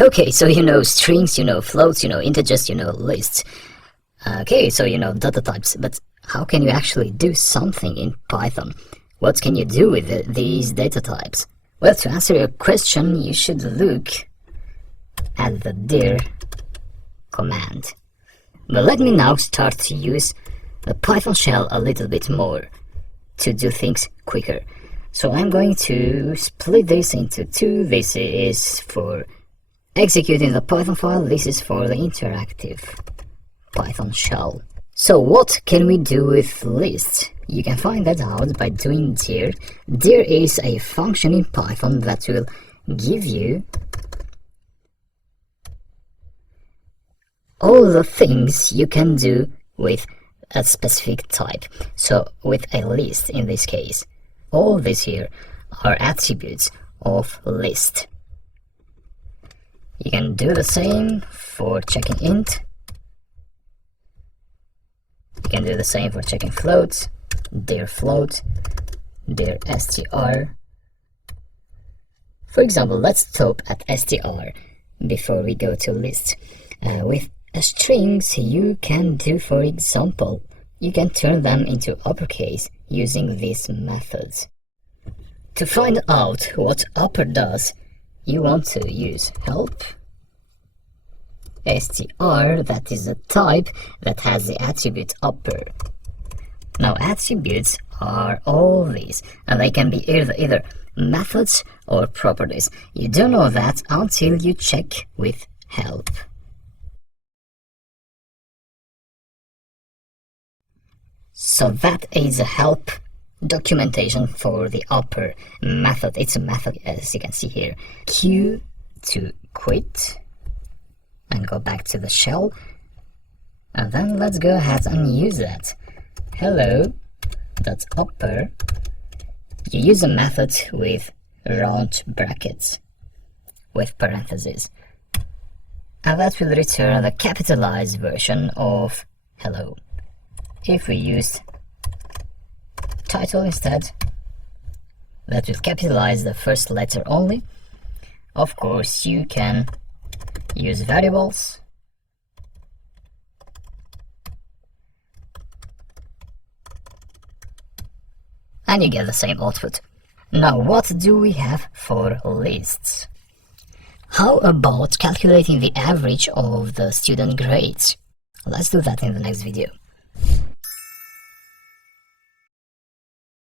Okay, so you know strings, you know floats, you know integers, you know lists. Okay, so you know data types, but how can you actually do something in Python? What can you do with these data types? Well, to answer your question, you should look at the dir command. But let me now start to use the Python shell a little bit more to do things quicker. So I'm going to split this into two. This is for executing the Python file, this is for the interactive Python shell. So what can we do with lists? You can find that out by doing dir. Dir is a function in Python that will give you all the things you can do with a specific type. So with a list in this case, all these here are attributes of list. You can do the same for checking int. You can do the same for checking floats, dir float, dir str. For example, let's stop at str before we go to list. With strings, you can do, for example, you can turn them into uppercase using these methods. To find out what upper does, you want to use help str, that is a type that has the attribute upper. Now attributes are all these, and they can be either methods or properties. You don't know that until you check with help. So that is a help documentation for the upper method. It's a method, as you can see here. Q to quit and go back to the shell, and then let's go ahead and use that. Hello.upper. You use a method with round brackets with parentheses, and that will return the capitalized version of hello. If we used title instead, that will capitalize the first letter only. Of course, you can use variables, and you get the same output. Now, what do we have for lists? How about calculating the average of the student grades? Let's do that in the next video.